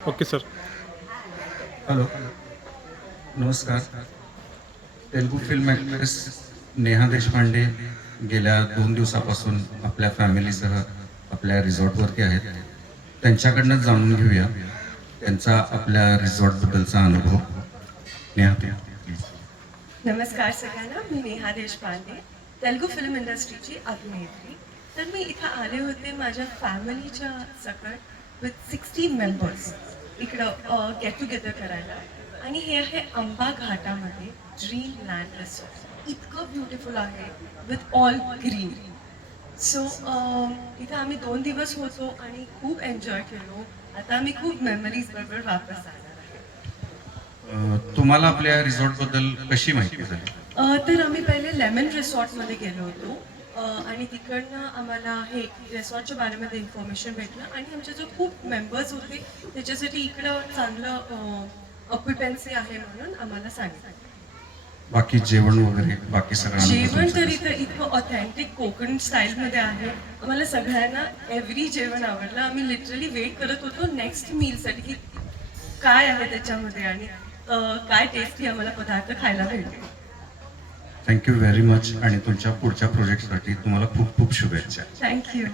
Okay sir. Hello. नमस्कार. Telugu film actress Neha Deshpande गेल्या दोन दिवसापासून आपल्या फॅमिलीसह आपल्या रिसॉर्टवरती आहेत. त्यांच्याकडनं जाणून घेऊया त्यांचा आपल्या रिसॉर्टबद्दलचा अनुभव. नेहा नमस्कार सगळ्यांना. मी नेहा देशपांडे तेलगू फिल्म इंडस्ट्रीची अभिनेत्री. तर मी इथं आले होते माझ्या फॅमिलीच्या सकट विथ सिक्स्टी मेंबर्स इकडं गेट टुगेदर करायला. आणि हे आहे अंबा घाटामध्ये ड्रीम लँड रिसॉर्ट इतकं ब्युटिफुल आहे विथ ऑल ग्रीन सो इथं आम्ही दोन दिवस होतो आणि खूप एन्जॉय केलो. आता आम्ही खूप मेमरीज बरोबर वापस अं, तुम्हाला आपल्या रिसॉर्टबद्दल कशी माहिती झाली? तर आम्ही पहिले लेमन रिसॉर्टमध्ये गेलो होतो. आणि तिकडनं आम्हाला हे रिसॉर्टच्या बारेमध्ये इन्फॉर्मेशन भेटलं. आणि आमचे जो खूप मेंबर्स होते त्याच्यासाठी इकडं चांगलं ऑक्युपन्सी आहे म्हणून आम्हाला सांगितलं. बाकी जेवण वगैरे बाकी सगळं जेवण. तर इथं इतकं ऑथेंटिक कोकण स्टाईलमध्ये आहे. आम्हाला सगळ्यांना एव्हरी जेवण आवडलं. आम्ही लिटरली वेट करत होतो नेक्स्ट मीलसाठी की काय आहे त्याच्यामध्ये आणि काय टेस्टी आम्हाला पदार्थ खायला भेटेल थँक्यू व्हेरी मच आणि तुमच्या पुढच्या प्रोजेक्टसाठी तुम्हाला खूप खूप शुभेच्छा. थँक्यू